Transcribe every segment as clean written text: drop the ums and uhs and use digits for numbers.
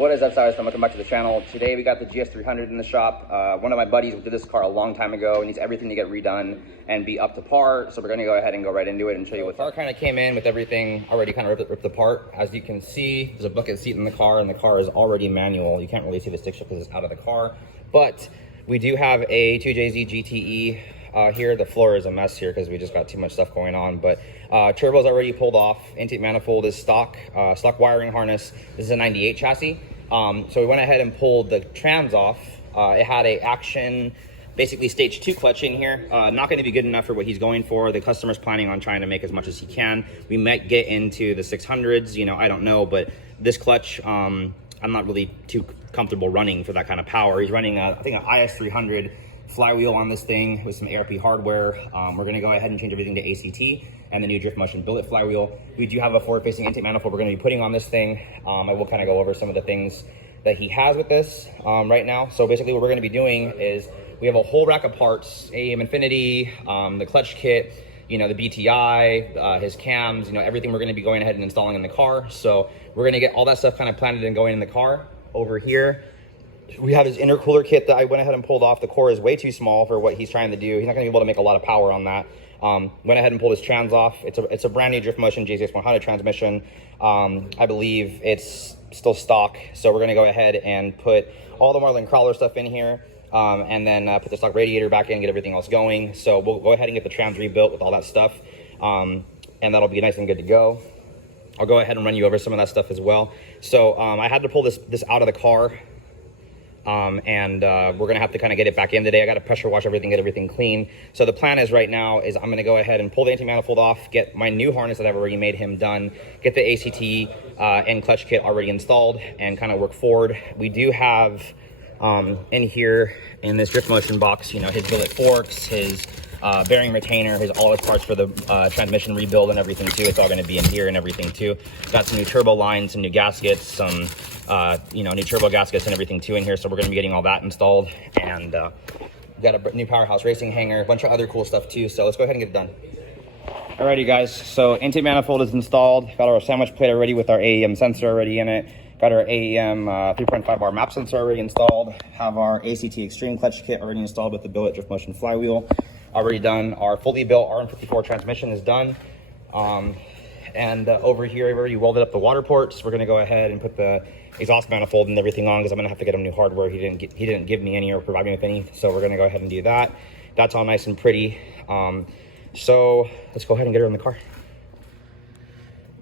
What is up, guys? Welcome back to the channel. Today we got the gs300 in the shop. One of my buddies did this car a long time ago. It needs everything to get redone and be up to par. So we're going to go ahead and go right into it and show you what the car kind of came in with everything already kind of ripped apart. As you can see, there's a bucket seat in the car, and the car is already manual. You can't really see the stick shift because it's out of the car. But we do have a 2jzgte here. The floor is a mess here because we just got too much stuff going on, but turbo's already pulled off. Intake manifold is stock wiring harness. This is a 98 chassis. So we went ahead and pulled the trans off. It had a Action, basically stage 2 clutch in here. Not going to be good enough for what he's going for. The customer's planning on trying to make as much as he can. We might get into the 600s, you know, I don't know, but this clutch, I'm not really too comfortable running for that kind of power. He's running, I think, an IS300 flywheel on this thing with some ARP hardware. We're going to go ahead and change everything to ACT and the new drift motion billet flywheel. We do have a forward facing intake manifold we're going to be putting on this thing. I will kind of go over some of the things that he has with this right now. So basically what we're going to be doing is we have a whole rack of parts, AM Infinity, the clutch kit, you know, the BTI, his cams, you know, everything we're going to be going ahead and installing in the car. So we're going to get all that stuff kind of planted and going in the car. Over here we have his intercooler kit that I went ahead and pulled off. The core is way too small for what he's trying to do. He's not going to be able to make a lot of power on that. Went ahead and pulled his trans off. It's a brand new drift motion gs300 transmission. I believe it's still stock, so we're going to go ahead and put all the Marlin crawler stuff in here, and then put the stock radiator back in, get everything else going. So we'll go ahead and get the trans rebuilt with all that stuff, and that'll be nice and good to go. I'll go ahead and run you over some of that stuff as well. So I had to pull this out of the car, and we're gonna have to kind of get it back in today. I got to pressure wash everything, get everything clean. So the plan is right now is I'm gonna go ahead and pull the intake manifold off, get my new harness that I've already made him done, get the ACT and clutch kit already installed, and kind of work forward. We do have in here in this drift motion box, you know, his billet forks, his bearing retainer, all his parts for the transmission rebuild and everything too. It's all going to be in here and everything too. Got some new turbo lines, some new gaskets, some you know, new turbo gaskets and everything too in here. So we're going to be getting all that installed, and got a new Powerhouse racing hanger, a bunch of other cool stuff too. So let's go ahead and get it done. Alrighty guys, so intake manifold is installed. Got our sandwich plate already with our AEM sensor already in it. Got our AEM 3.5 bar map sensor already installed. Have our ACT Extreme clutch kit already installed with the billet drift motion flywheel already done. Our fully built r154 transmission is done. And over here, I've already welded up the water ports. We're gonna go ahead and put the exhaust manifold and everything on because I'm gonna have to get him new hardware. He didn't give me any or provide me with any, so we're gonna go ahead and do that. That's all nice and pretty. So let's go ahead and get her in the car.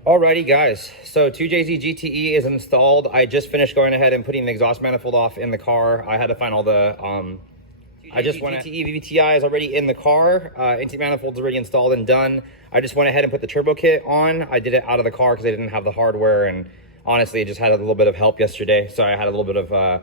Alrighty guys, so 2jzgte is installed. I just finished going ahead and putting the exhaust manifold off in the car. I had to find all the I just went VTI is already in the car. Intake manifold's already installed and done. I just went ahead and put the turbo kit on. I did it out of the car because I didn't have the hardware, and honestly, I just had a little bit of help yesterday. So I had a little bit of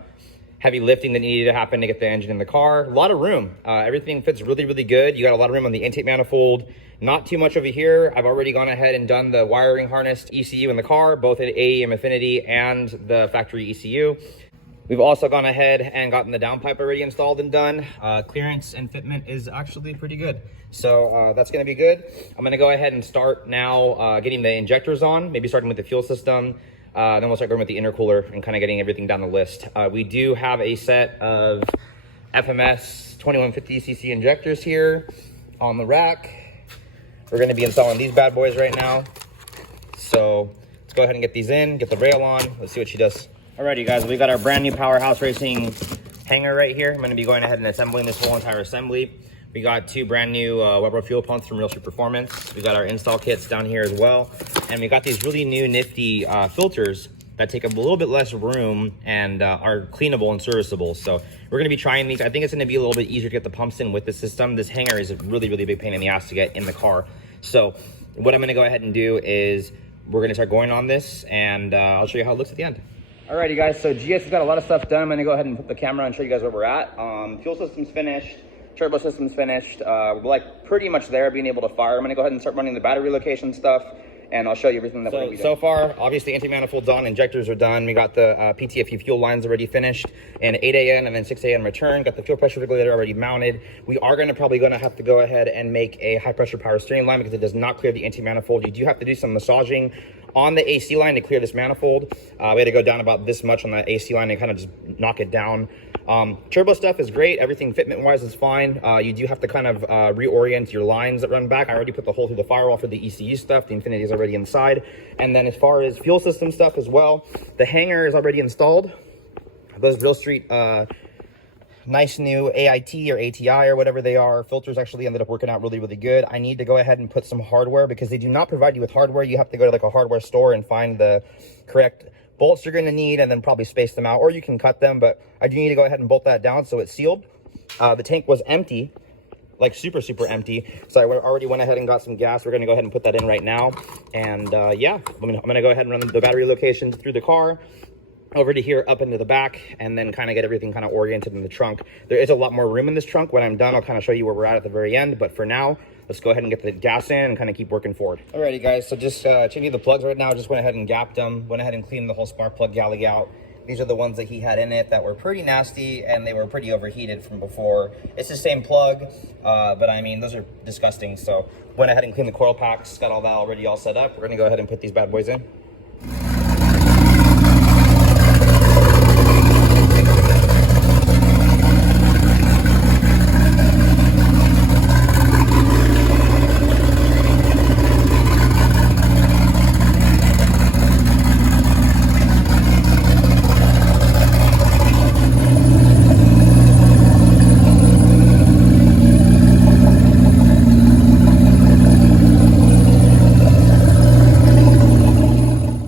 heavy lifting that needed to happen to get the engine in the car. A lot of room. Everything fits really, really good. You got a lot of room on the intake manifold. Not too much over here. I've already gone ahead and done the wiring harness ECU in the car, both at AEM Infinity and the factory ECU. We've also gone ahead and gotten the downpipe already installed and done. Clearance and fitment is actually pretty good. So that's gonna be good. I'm gonna go ahead and start now getting the injectors on, maybe starting with the fuel system. Then we'll start going with the intercooler and kind of getting everything down the list. We do have a set of FMS 2150cc injectors here on the rack. We're gonna be installing these bad boys right now. So let's go ahead and get these in, get the rail on. Let's see what she does. Alrighty guys, we got our brand new Powerhouse Racing hanger right here. I'm going to be going ahead and assembling this whole entire assembly. We got two brand new Weber fuel pumps from Real Street Performance. We got our install kits down here as well. And we got these really new nifty filters that take a little bit less room and are cleanable and serviceable. So we're going to be trying these. I think it's going to be a little bit easier to get the pumps in with the system. This hanger is a really, really big pain in the ass to get in the car. So what I'm going to go ahead and do is we're going to start going on this, and I'll show you how it looks at the end. Alrighty guys, so GS has got a lot of stuff done. I'm gonna go ahead and put the camera and show you guys where we're at. Fuel system's finished, turbo system's finished. We're like pretty much there, being able to fire. I'm gonna go ahead and start running the battery location stuff, and I'll show you everything that we're gonna be doing. So far, obviously intake manifold's on, injectors are done. We got the PTFE fuel lines already finished, and 8 a.m. and then 6 a.m. return. Got the fuel pressure regulator already mounted. We are probably gonna have to go ahead and make a high pressure power steering line because it does not clear the intake manifold. You do have to do some massaging on the AC line to clear this manifold. We had to go down about this much on that AC line and kind of just knock it down. Turbo stuff is great. Everything fitment wise is fine. You do have to kind of reorient your lines that run back. I already put the hole through the firewall for the ECU stuff. The Infinity is already inside. And then as far as fuel system stuff as well, the hanger is already installed. Those Real Street nice new AIT or ATI or whatever they are filters actually ended up working out really, really good. I need to go ahead and put some hardware because they do not provide you with hardware. You have to go to like a hardware store and find the correct bolts you're going to need and then probably space them out, or you can cut them, but I do need to go ahead and bolt that down so it's sealed. The tank was empty, like super empty, so I already went ahead and got some gas. We're going to go ahead and put that in right now, and yeah, I'm going to go ahead and run the battery locations through the car over to here, up into the back, and then kind of get everything kind of oriented in the trunk. There is a lot more room in this trunk. When I'm done, I'll kind of show you where we're at the very end, but for now, let's go ahead and get the gas in and kind of keep working forward. Alrighty guys, so just changing the plugs right now. Just went ahead and gapped them, went ahead and cleaned the whole spark plug galley out. These are the ones that he had in it that were pretty nasty and they were pretty overheated from before. It's the same plug, but I mean, those are disgusting. So went ahead and cleaned the coil packs, got all that already all set up. We're gonna go ahead and put these bad boys in.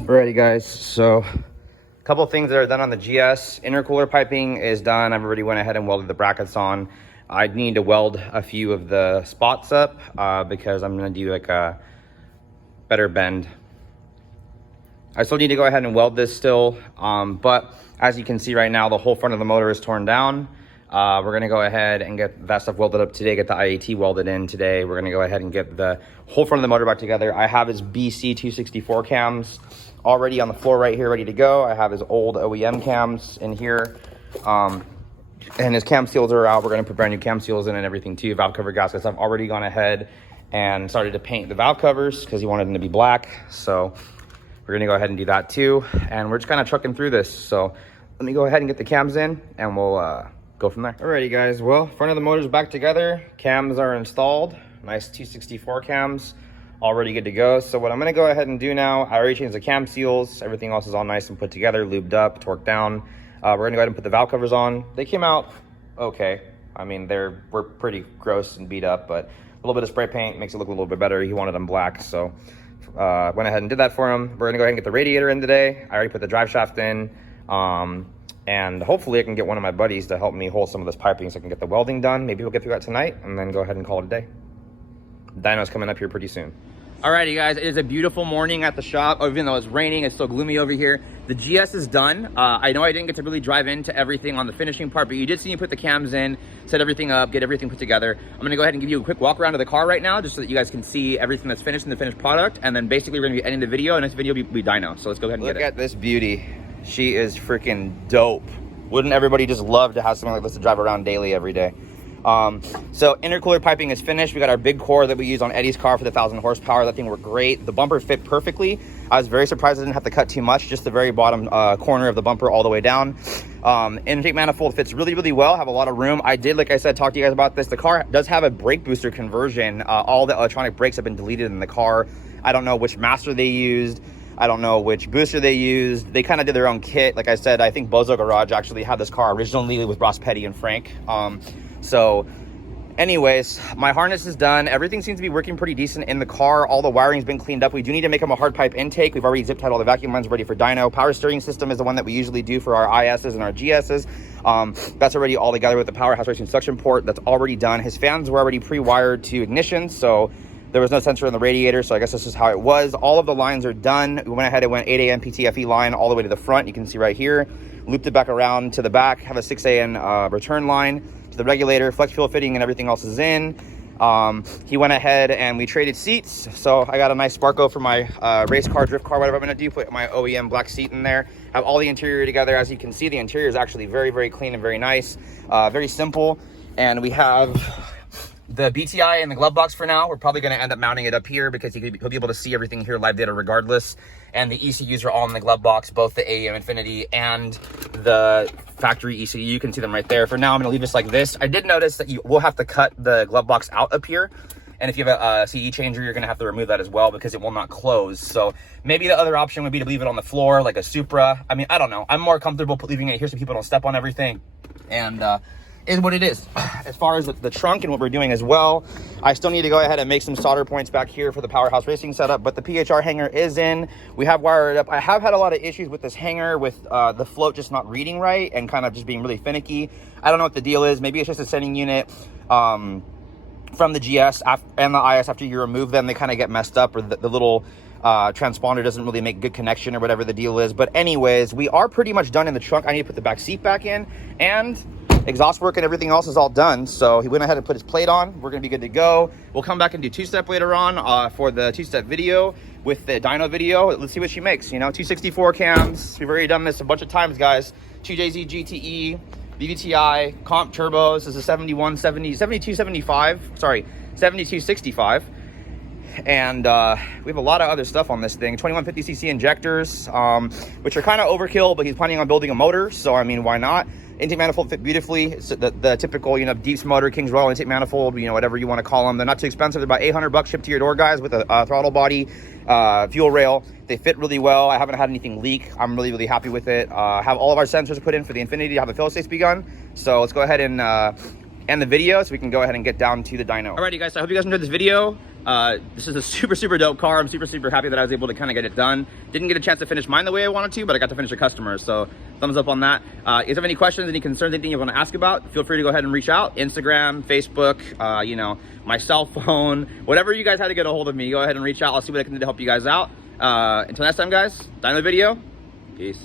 Alrighty guys, so a couple of things that are done on the GS. Intercooler piping is done. I've already went ahead and welded the brackets on. I need to weld a few of the spots up because I'm going to do like a better bend. I still need to go ahead and weld this still, but as you can see right now, the whole front of the motor is torn down. We're going to go ahead and get that stuff welded up today, get the IAT welded in today. We're going to go ahead and get the whole front of the motor back together. I have his BC 264 cams already on the floor right here, ready to go. I have his old OEM cams in here, and his cam seals are out. We're going to put brand new cam seals in and everything too. Valve cover gaskets. I've already gone ahead and started to paint the valve covers because he wanted them to be black. So we're going to go ahead and do that too. And we're just kind of trucking through this. So let me go ahead and get the cams in and we'll go from there. Alrighty guys, well, front of the motor's back together. Cams are installed. Nice 264 cams. Already good to go. So what I'm going to go ahead and do now, I already changed the cam seals. Everything else is all nice and put together, lubed up, torqued down. We're going to go ahead and put the valve covers on. They came out okay. I mean, were pretty gross and beat up, but a little bit of spray paint makes it look a little bit better. He wanted them black, so went ahead and did that for him. We're going to go ahead and get the radiator in today. I already put the drive shaft in. And hopefully I can get one of my buddies to help me hold some of this piping so I can get the welding done. Maybe we'll get through that tonight and then go ahead and call it a day. Dyno's coming up here pretty soon. Alrighty guys, it is a beautiful morning at the shop. Even though it's raining, it's still gloomy over here. The GS is done. I know I didn't get to really drive into everything on the finishing part, but you did see me put the cams in, set everything up, get everything put together. I'm gonna go ahead and give you a quick walk around of the car right now, just so that you guys can see everything that's finished in the finished product. And then basically we're gonna be ending the video, and this video will be Dyno. So let's go ahead and get it. Look at this beauty. She is freaking dope. Wouldn't everybody just love to have something like this to drive around daily every day? So intercooler piping is finished. We got our big core that we use on Eddie's car for the 1,000 horsepower. That thing worked great. The bumper fit perfectly. I was very surprised I didn't have to cut too much, just the very bottom corner of the bumper all the way down. Intake manifold fits really, really well. Have a lot of room. I did, like I said, talk to you guys about this. The car does have a brake booster conversion. All the electronic brakes have been deleted in the car. I don't know which master they used. I don't know which booster they used. They kind of did their own kit. Like I said, I think Bozo Garage actually had this car originally with Ross Petty and Frank. So anyways, my harness is done. Everything seems to be working pretty decent in the car. All the wiring's been cleaned up. We do need to make him a hard pipe intake. We've already zip tied all the vacuum lines ready for dyno. Power steering system is the one that we usually do for our ISs and our GSs. That's already all together with the powerhouse racing suction port. That's already done. His fans were already pre-wired to ignition, so there was no sensor in the radiator, so I guess this is how it was. All of the lines are done. We went ahead and went 8 a.m. PTFE line all the way to the front. You can see right here. Looped it back around to the back. Have a 6 a.m. Return line to the regulator. Flex fuel fitting and everything else is in. He went ahead and we traded seats. So I got a nice Sparko for my race car, drift car, whatever I'm going to do. Put my OEM black seat in there. Have all the interior together. As you can see, the interior is actually very, very clean and very nice. Very simple. And we have the BTI in the glove box for now. We're probably going to end up mounting it up here because he'll be able to see everything here live data regardless. And the ECUs are all in the glove box, both the AEM Infinity and the factory ECU. You can see them right there. For now, I'm going to leave this like this. I did notice that you will have to cut the glove box out up here. And if you have a CE changer, you're going to have to remove that as well because it will not close. So maybe the other option would be to leave it on the floor like a Supra. I mean, I don't know. I'm more comfortable leaving it here so people don't step on everything. And is what it is. As far as the trunk and what we're doing as well, I still need to go ahead and make some solder points back here for the Powerhouse Racing setup, but the PHR hanger is in. We have wired it up. I have had a lot of issues with this hanger with the float just not reading right and kind of just being really finicky. I don't know what the deal is. Maybe it's just a sending unit. From the GS and the IS, after you remove them, they kind of get messed up, or the little transponder doesn't really make good connection or whatever the deal is. But anyways, we are pretty much done in the trunk. I need to put the back seat back in, and exhaust work and everything else is all done. So he went ahead and put his plate on. We're gonna be good to go. We'll come back and do two-step later on for the two-step video with the dyno video. Let's see what she makes. You know, 264 cams. We've already done this a bunch of times, guys. 2jzgte. BBTI, comp turbos. This is 7265. And we have a lot of other stuff on this thing. 2150cc injectors, which are kind of overkill, but he's planning on building a motor. So, I mean, why not? Intake manifold fit beautifully. It's the typical, you know, Deeps motor, King's Royal intake manifold, you know, whatever you want to call them. They're not too expensive. They're about $800 shipped to your door, guys, with a throttle body, fuel rail. They fit really well. I haven't had anything leak. I'm really, really happy with it. Have all of our sensors put in for the Infinity to have the fail-safe begun. So let's go ahead and end the video so we can go ahead and get down to the dyno. Alrighty, guys, so I hope you guys enjoyed this video. This is a super, super dope car. I'm super, super happy that I was able to kind of get it done. Didn't get a chance to finish mine the way I wanted to, but I got to finish a customer. So thumbs up on that. If you have any questions, any concerns, anything you want to ask about, feel free to go ahead and reach out. Instagram, Facebook, you know, my cell phone, whatever you guys had to get a hold of me, go ahead and reach out. I'll see what I can do to help you guys out. Until next time, guys, dyno video. Peace.